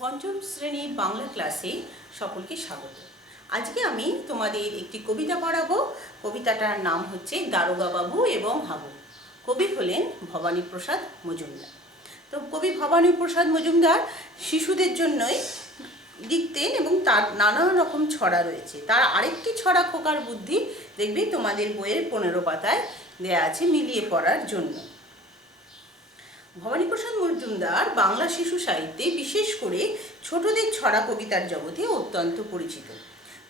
পঞ্চম শ্রেণীর বাংলা ক্লাসে সকলকে স্বাগত। আজকে আমি তোমাদের একটি কবিতা পড়াবো। কবিতাটার নাম হচ্ছে দারোগা বাবু এবং হাবু। কবি হলেন ভবানীপ্রসাদ মজুমদার। তো কবি ভবানীপ্রসাদ মজুমদার শিশুদের জন্যই লিখতেন এবং তার নানান রকম ছড়া রয়েছে। তার আরেকটি ছড়া খোকার বুদ্ধি দেখবে তোমাদের বইয়ের 15 পাতায় দেয়া আছে মিলিয়ে পড়ার জন্য। ভবানীপ্রসাদ মজুমদার বাংলা শিশু সাহিত্যে বিশেষ করে ছোটদের ছড়া কবিতার জগতে অত্যন্ত পরিচিত।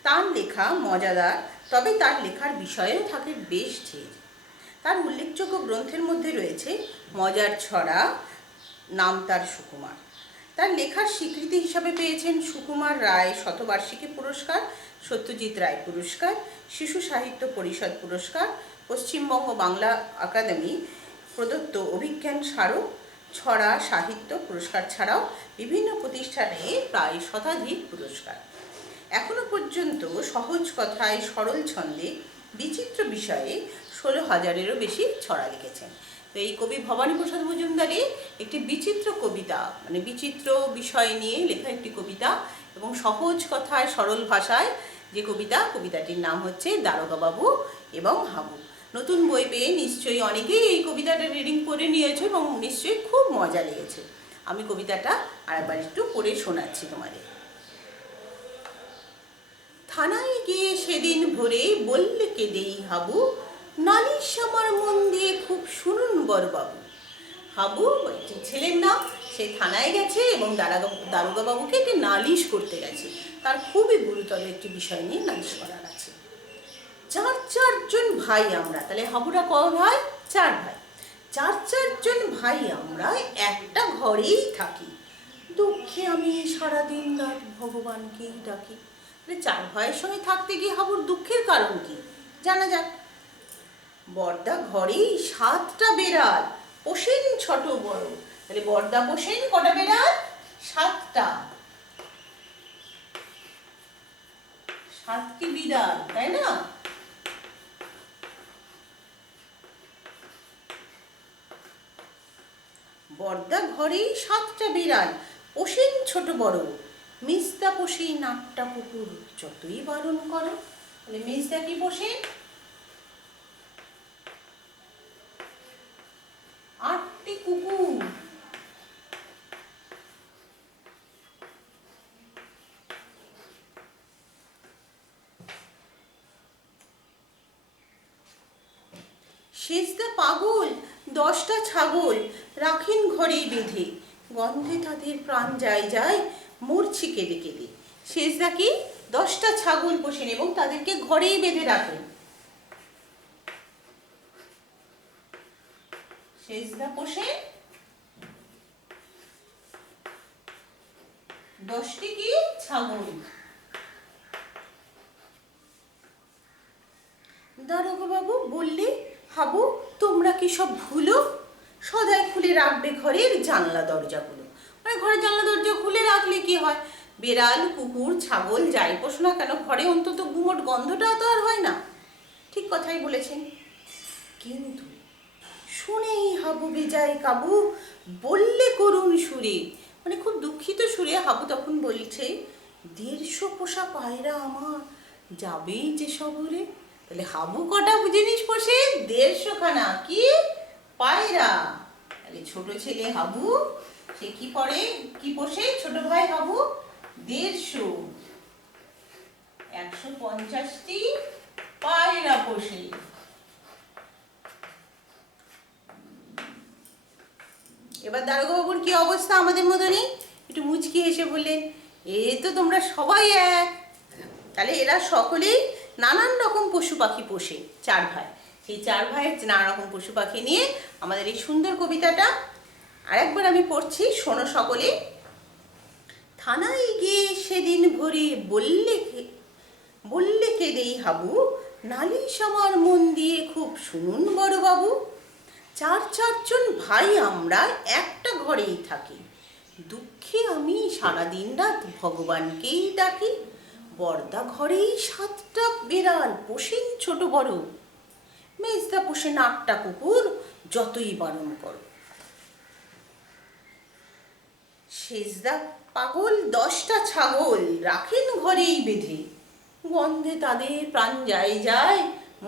তার লেখা মজাদার, তবে তার লেখার বিষয়েও থাকে বেশ ঢের। তার উল্লেখযোগ্য গ্রন্থের মধ্যে রয়েছে মজার ছড়া, নাম তার সুকুমার। তার লেখার স্বীকৃতি হিসাবে পেয়েছেন সুকুমার রায় শতবার্ষিকী পুরস্কার, সত্যজিৎ রায় পুরস্কার, শিশু সাহিত্য পরিষদ পুরস্কার, পশ্চিমবঙ্গ বাংলা একাডেমি প্রদত্ত অভিজ্ঞান স্মারক ছড়া সাহিত্য পুরস্কার ছাড়াও বিভিন্ন প্রতিষ্ঠানে প্রায় শতাধিক পুরস্কার। এখনো পর্যন্ত সহজ কথায় সরল ছন্দে বিচিত্র বিষয়ে 16,000-এরও বেশি ছড়া লিখেছেন। তো এই কবি ভবানীপ্রসাদ মজুমদারের একটি বিচিত্র কবিতা, মানে বিচিত্র বিষয় নিয়ে লেখা একটি কবিতা এবং সহজ কথায় সরল ভাষায় যে কবিতাটির নাম হচ্ছে দারোগা বাবু এবং হাবু। নতুন বই পেয়ে নিশ্চয়ই অনেকেই এই কবিতাটা রিডিং করে নিয়েছে এবং নিশ্চয়ই খুব মজা লেগেছে। আমি কবিতাটা আরেকবার একটু পড়ে শোনাচ্ছি তোমাদের। থানায় গিয়ে সেদিন ভোরে বললে কেঁদেই হাবু, নালিশ আমার মন দিয়ে খুব শুনুন বড়বাবু। হাবু ছেলের নাম, সে থানায় গেছে এবং দারোগা বাবুকে একটি নালিশ করতে গেছে। তার খুবই গুরুতর একটি বিষয় নিয়ে নালিশ করার আছে। চারজন ভাই আমরা, তাহলে হাবুরা কয় ভাই? 4 ভাই। চারজন ভাই আমরা একটা ঘরেই থাকি, দুঃখে আমি সারাদিন রাত ভগবানকেই ডাকি। 4 ভাইয়ের সঙ্গে থাকতে গিয়ে হাবুর দুঃখের কারণ কি জানা যাক। বর্দা ঘরেই 7টা বেড়াল, পোষেন ছোট বড়। তাহলে বর্দা পোষেন কটা বেড়াল? 7টা। 7টি বিড়াল, তাই না? বর্দা ঘরেই 7টা বিড়াল, পোষেন ছোট বড়। মিস্তা পোষেন 8টা কুকুর, যতই বারণ করো। তাহলে মিস্তা কি পোষেন? 8টি কুকুর। সেজদা পাগল 10টা ছাগল, রাখেন ঘরেই বেঁধে। গন্ধে তাদের প্রাণ যায় যায়, মরছি কেঁদে কেঁদে। সেজদা কি 10টা ছাগল পোষেন এবং তাদেরকে ঘরেই বেঁধে রাখেন। সেজদা পোষেন 10টি কি ছাগল। দারোগা বাবু বললে, হাবু তোমরা কি সব ভুলো? সদাই খুলে রাখবে ঘরের জানলা দরজাগুলো। মানে ঘরের জানলা দরজা খুলে রাখলে কি হয়? বেড়াল কুকুর ছাগল যাই পোষ না কেন, ঘরে অন্তত গুমোট গন্ধটা তো আর হয় না। ঠিক কথাই বলেছেন। কিন্তু শুনেই হাবু বেজায় কাবু, বললে করুণ সুরে, মানে খুব দুঃখিত সুরে হাবু তখন বলছে, 150 পোষা পায়রা আমার যাবেই যে শহরে। তাহলে হাবু কটা জিনিস পোষে? 150 খানা কি পায়রা। তাহলে ছোট ছেলে হাবু সে কি করে, কি পোষে? ছোট ভাই হাবু 150, 150টি পায়রা পোষে। এবার দারোগা বাবুর কি অবস্থা আমাদের মতনই, একটু মুচকি হেসে বললেন, এ তো তোমরা সবাই এক। তাহলে এরা সকলেই নানান রকম পশু পাখি পোষে, 4 ভাই। সেই 4 ভাইয়ের নানা রকম পশু পাখি নিয়ে আমাদের এই সুন্দর কবিতাটা আরেকবার আমি পড়ছি, শোনো সকলে। থানায় গিয়ে সেদিন ভোরে বললে কেঁদেই হাবু, নালিশ আমার মন দিয়ে খুব শুনুন বড়বাবু। 4জন ভাই আমরা একটা ঘরেই থাকি, দুঃখে আমি সারাদিন রাত ভগবানকেই ডাকি। বর্দা ঘরেই 7টা বেড়াল, পোষেন ছোট বড়। মেজদা পোষেন 8টা কুকুর, যতই বারণ করো। সেজদা পাগল 10টা ছাগল রাখেন ঘরেই বেঁধে, গন্ধে তাদের প্রাণ যায় যায়,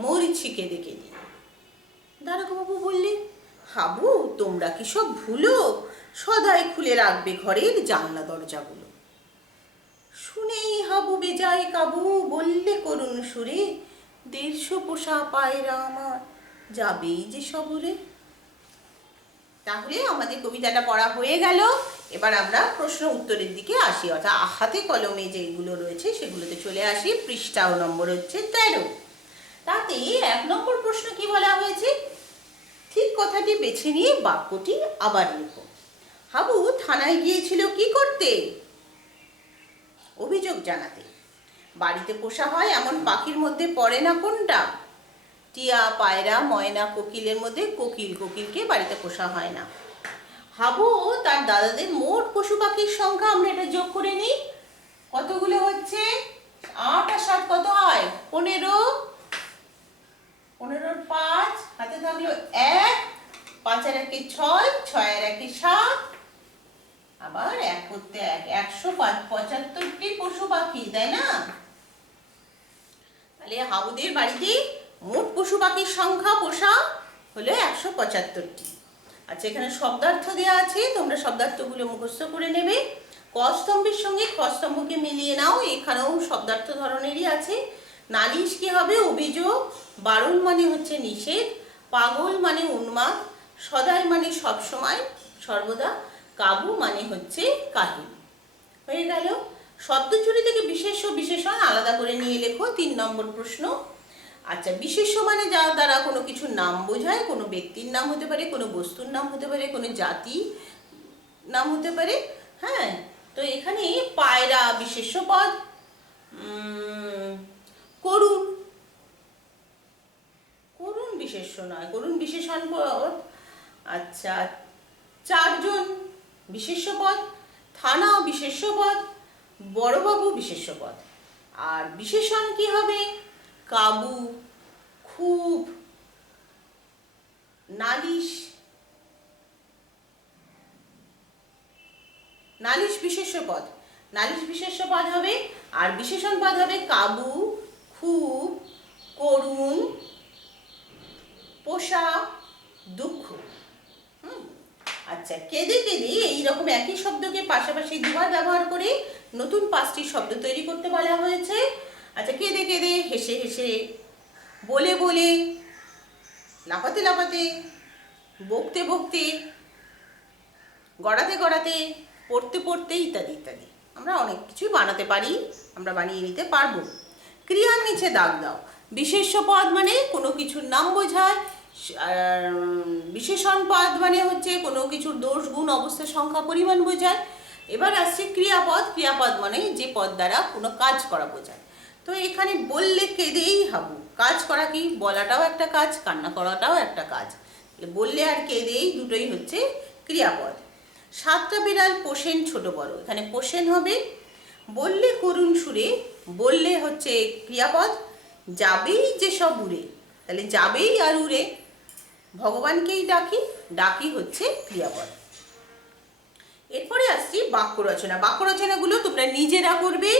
মরছি কেঁদে কেঁদে। দারোগাবাবু বললেন, হাবু তোমরা কি সব ভুলো, সদাই খুলে রাখবে ঘরের জানলা দরজাগুলো। শুনেই হাবু বেজায় কাবু বললে করুণ সুরে, 150 পোষা পায়রা আমার যাবেই যে সবরে। তাহলে আমাদের কবিতাটা পড়া হয়ে গেল। এবার আমরা প্রশ্ন উত্তরের দিকে আসি, অর্থাৎ হাতে কলমে যেগুলো রয়েছে সেগুলোতে চলে আসি। পৃষ্ঠা নম্বর হচ্ছে 13। তাতে 1 নম্বর প্রশ্ন কি বলা হয়েছে, ঠিক কথাটি বেছে নিয়ে বাক্যটি আবার লেখো। হাবু থানায় গিয়েছিল কি করতে? অভিযোগ জানাতে। বাড়িতে পোষা হয় এমন পাখির মধ্যে পড়ে না কোনটা? টিয়া, পায়রা, ময়না, কোকিলের মধ্যে কোকিলকে বাড়িতে পোষা হয় না। হাবু তার দাদাদের মোট পশু পাখির সংখ্যা আমরা এটা যোগ করে নিই। কতগুলো হচ্ছে? 8 আর 7 কত হয়? 15। 15 × 5 হাতে থাকলো 1, 5 আর 1 6, 6 আর 1 7, আবার 1 করতে 1, 175টি পশু পাখি, তাই না? তাহলে হাবুদের বাড়িতে মোট পশু পাখির সংখ্যা পোষা হলো 175টি। আচ্ছা, এখানে শব্দার্থ দেওয়া আছে, তোমরা শব্দার্থগুলো মুখস্থ করে নেবে। ক স্তম্ভের সঙ্গে খ স্তম্ভকে মিলিয়ে নাও, এখানেও শব্দার্থ ধরনেরই আছে। নালিশ কি হবে? অভিযোগ। বারণ মানে হচ্ছে নিষেধ। পাগল মানে উন্মাদ। সদাই মানে সবসময়, সর্বদা। কাবু মানে হচ্ছে কাহিনী। হয়ে গেল। শব্দচুরি থেকে বিশেষ্য বিশেষণ আলাদা করে নিয়ে লেখো, 3 নম্বর প্রশ্ন। আচ্ছা, বিশেষ্য মানে যার দ্বারা কোনো কিছুর নাম বোঝায়, কোনো ব্যক্তির নাম হতে পারে, কোনো বস্তুর নাম হতে পারে, কোনো জাতি নাম হতে পারে। হ্যাঁ, তো এখানে পায়রা বিশেষ্য পদ, করুণ বিশেষ্য নয়, করুণ বিশেষণ পদ। আচ্ছা, 4 জন বিশেষ্য পদ, থানা বিশেষ্য পদ, বড়বাবু বিশেষ্য পদ। আর বিশেষণ কি হবে? কাবু, খুব, নালিশ বিশেষ্য পদ। নালিশ বিশেষ্য পদ হবে, আর বিশেষণ পদ হবে কাবু, খুব, করুণ, পোষা, দুঃখ। আচ্ছা, কেঁদে কেঁদে এইরকম একই শব্দকে পাশাপাশি দুবার ব্যবহার করে নতুন 5টি শব্দ তৈরি করতে বলা হয়েছে। আচ্ছা, কেঁদে কেঁদে, হেসে হেসে, বলে বলে, লাফাতে লাফাতে, বকতে বকতে, গড়াতে গড়াতে, পড়তে পড়তে, ইত্যাদি ইত্যাদি। আমরা অনেক কিছুই বানাতে পারি, আমরা বানিয়ে নিতে পারবো। ক্রিয়ার নিচে দাগ দাও। বিশেষ্য পদ মানে কোনো কিছুর নাম বোঝায়, বিশেষণ পদ মানে হচ্ছে কোনো কিছুর দোষ, গুণ, অবস্থা, সংখ্যা, পরিমাণ বোঝায়। এবার আসছে ক্রিয়াপদ। ক্রিয়াপদ মানে যে পদ দ্বারা কোনো কাজ করা বোঝায়। তো এখানে বললে কেঁদেই হাবু, কাজ করা কি? বলাটাও একটা কাজ, কান্না করাটাও একটা কাজ। বললে আর কেঁদেই দুটোই হচ্ছে ক্রিয়াপদ। 7টা বিড়াল পোষেন ছোট বড়, এখানে পোষেন হবে। বললে করুণ সুরে, বললে হচ্ছে ক্রিয়াপদ। যাবেই যে সব উড়ে, তাহলে যাবেই আর উড়ে। ভগবানকেই ডাকি, ডাকি হচ্ছে ক্রিয়াপদ। এরপরে আসছি বাক্য রচনা। বাক্য রচনাগুলো তোমরা নিজেরা করবে,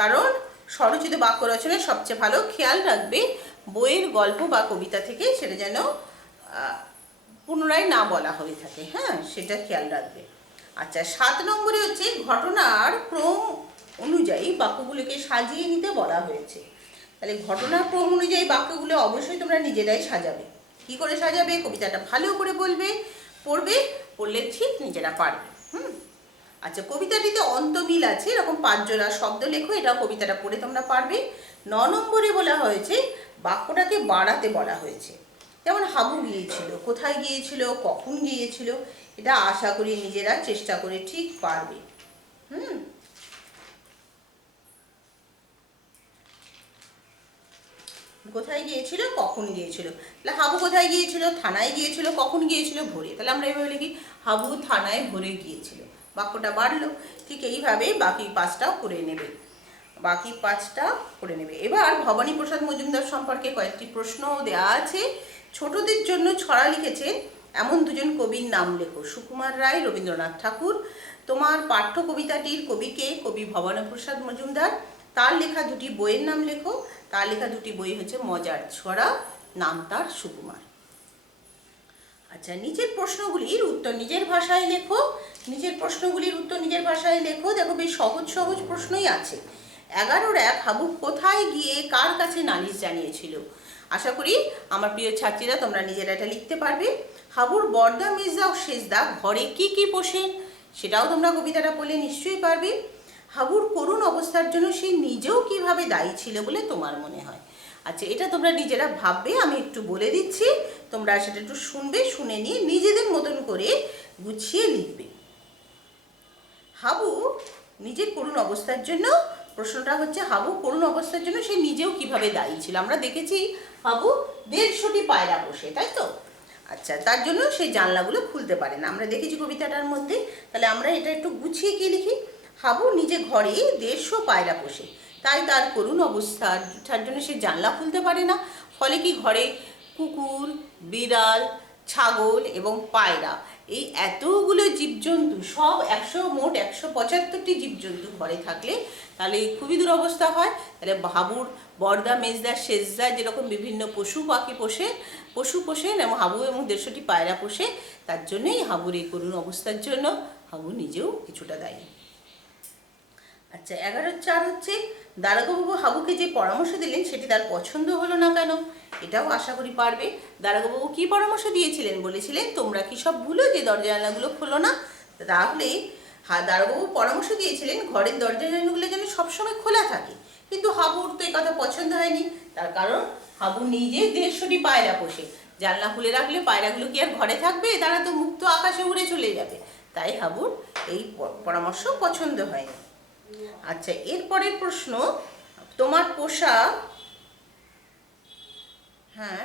কারণ স্বরচিত বাক্য রচনা সবচেয়ে ভালো। খেয়াল রাখবে বইয়ের গল্প বা কবিতা থেকে সেটা যেন পুনরায় না বলা হয়ে থাকে। হ্যাঁ, সেটা খেয়াল রাখবে। আচ্ছা, 7 নম্বরে হচ্ছে ঘটনার ক্রম অনুযায়ী বাক্যগুলোকে সাজিয়ে নিতে বলা হয়েছে। তাহলে ঘটনার ক্রম অনুযায়ী বাক্যগুলো অবশ্যই তোমরা নিজেরাই সাজাবে। কি করে সাজাবে? কবিতাটা ভালো করে বলবে, পড়বে, পড়লে ঠিক নিজেরা পারবে। আচ্ছা, কবিতাটিতে অন্তমিল আছে, এরকম 5 জোড়া শব্দ লেখো, এটাও কবিতাটা পড়ে তোমরা পারবে। 9 নম্বরে বলা হয়েছে বাক্যটাকে বাড়াতে বলা হয়েছে। যেমন হাবু গিয়েছিল, কোথায় গিয়েছিল, কখন গিয়েছিল, এটা আশা করি নিজেরা চেষ্টা করে ঠিক পারবে। কোথায় গিয়েছিল, কখন গিয়েছিল। তাহলে হাবু কোথায় গিয়েছিল? থানায় গিয়েছিল। কখন গিয়েছিল? ভোরে। তাহলে আমরা এভাবে লিখি, হাবু থানায় ভোরে গিয়েছিল। বাক্যটা বাড়লো। ঠিক এইভাবে বাকি 5টাও করে নেবে, এবার ভবানীপ্রসাদ মজুমদার সম্পর্কে কয়েকটি প্রশ্ন দেওয়া আছে। ছোটদের জন্য ছড়া লিখেছেন এমন দুজন কবির নাম লেখো। সুকুমার রায়, রবীন্দ্রনাথ ঠাকুর। তোমার পাঠ্য কবিতাটির কবিকে কবি ভবানীপ্রসাদ মজুমদার। তার লেখা দুটি বইয়ের নাম লেখো। তার লেখা দুটি বই হচ্ছে মজার ছড়া, নাম তার সুকুমার। আচ্ছা, নিচের প্রশ্নগুলির উত্তর নিজের ভাষায় লেখো। নিচের প্রশ্নগুলির উত্তর নিজের ভাষায় লেখো। দেখো, বেশ সহজ সহজ প্রশ্নই আছে। 11-1 হাবু কোথায় গিয়ে কার কাছে নালিশ জানিয়েছিল? আশা করি আমার প্রিয় ছাত্রীরা তোমরা নিজেরা এটা লিখতে পারবে। হাবুর বর্দা, মেজদা ও সেজদা ঘরে কি কি পোষেন? সেটাও তোমরা কবিতাটা পড়লে নিশ্চয়ই পারবে। হাবুর করুণ অবস্থার জন্য সে নিজেও কিভাবে দায়ী ছিল বলে তোমার মনে হয়? আচ্ছা, এটা তোমরা নিজেরা ভাববে, আমি একটু বলে দিচ্ছি, তোমরা সেটা একটু শুনবে, শুনে নিয়ে নিজেদের মতন করে গুছিয়ে লিখবে। হাবু নিজের করুণ অবস্থার জন্য, প্রশ্নটা হচ্ছে হাবু করুণ অবস্থার জন্য সে নিজেও কিভাবে দায়ী ছিল। আমরা দেখেছি হাবু 150টি পায়রা পোষে, তাই তো? আচ্ছা, তার জন্য সেই জানলাগুলো খুলতে পারে না, আমরা দেখেছি কবিতাটার মধ্যে। তাহলে আমরা এটা একটু গুছিয়ে কি লিখি? হাবু নিজে ঘরে 150 পায়রা পোষে, তাই তার করুণ অবস্থার জন্য সে জানলা খুলতে পারে না। ফলে কি ঘরে কুকুর, বিড়াল, ছাগল এবং পায়রা, এই এতগুলো জীবজন্তু, সব মোট 175টি জীবজন্তু ঘরে থাকলে তাহলে খুবই দুরবস্থা হয়। তাহলে হাবুর বর্দা, মেজদা, সেজদা যেরকম বিভিন্ন পশু পোষেন এবং হাবু এবং 150টি পায়রা পোষে, তার জন্যই হাবুর এই করুণ অবস্থার জন্য হাবু নিজেও কিছুটা দায়ী। আচ্ছা, 11-4 হচ্ছে দারোগাবাবু হাবুকে যে পরামর্শ দিলেন সেটি তার পছন্দ হলো না কেন? এটাও আশা করি পারবে। দারোগাবাবু কি পরামর্শ দিয়েছিলেন? বলেছিলেন তোমরা কি সব ভুলো যে দরজা জানলাগুলো খোলো না? তাহলে দারোগাবাবু পরামর্শ দিয়েছিলেন ঘরের দরজা জানলাগুলো যেন সবসময় খোলা থাকে। কিন্তু হাবুর তো এই কথা পছন্দ হয়নি। তার কারণ হাবু নিজে 150টি পায়রা পোষে, জানলা খুলে রাখলে পায়রাগুলো কি আর ঘরে থাকবে? তারা তো মুক্ত আকাশে উড়ে চলে যাবে। তাই হাবুর এই পরামর্শ পছন্দ হয়নি। আচ্ছা, এরপরের প্রশ্ন, তোমার পোষা, হ্যাঁ,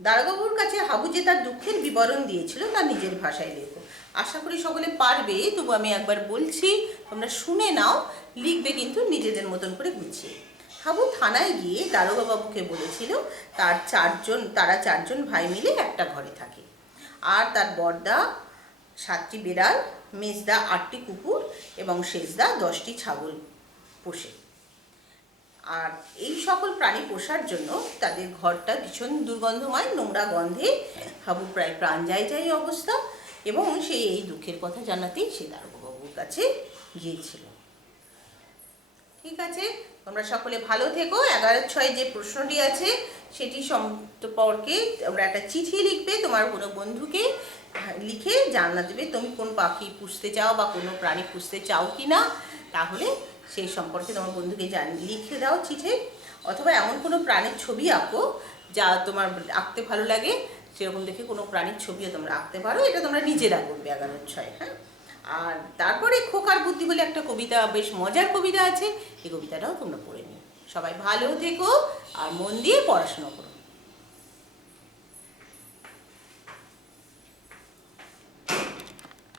দারোগাবুর কাছে হাবু যে তার দুঃখের বিবরণ দিয়েছিল তার নিজের ভাষায় লেখো। আশা করি সকলে পারবে, তবু আমি একবার বলছি, তোমরা শুনে নাও, লিখবে কিন্তু নিজেদের মতন করে গুছিয়ে। হাবু থানায় গিয়ে দারোগাবাবুকে বলেছিল তারা চারজন ভাই মিলে একটা ঘরে থাকে, আর তার বড়দা 7টি বিড়াল, মেজদা 8টি কুকুর এবং সেজদা 10টি ছাগল পোষে। আর এই সকল প্রাণী পোষার জন্য তাদের ঘরটা ভীষণ দুর্গন্ধময়, নোংরা গন্ধে হাবু প্রায় প্রাণ যায় অবস্থা, এবং সে এই দুঃখের কথা জানাতেই সে দারোগাবাবুর কাছে গিয়েছিল। ঠিক আছে, তোমরা সকলে ভালো থেকো। 11-6 যে প্রশ্নটি আছে সেটি সম্পর্কে তোমরা একটা চিঠি লিখবে তোমার কোনো বন্ধুকে, লিখে জানা দেবে তুমি কোন পাখি পুষতে চাও বা কোনো প্রাণী পুষতে চাও কি না। তাহলে সেই সম্পর্কে তোমার বন্ধুকে লিখে দাও চিঠি, অথবা এমন কোনো প্রাণীর ছবি আঁকো যা তোমার আঁকতে ভালো লাগে, সেরকম দেখে কোনো প্রাণীর ছবিও তোমরা আঁকতে পারো। এটা তোমরা নিজেরা করবে 11-6। হ্যাঁ, আর তারপরে খোকার বুদ্ধি বলে একটা কবিতা, বেশ মজার কবিতা আছে, এই কবিতাটাও তোমরা পড়ে নিও। সবাই ভালো থেকো আর মন দিয়ে পড়াশোনা করো।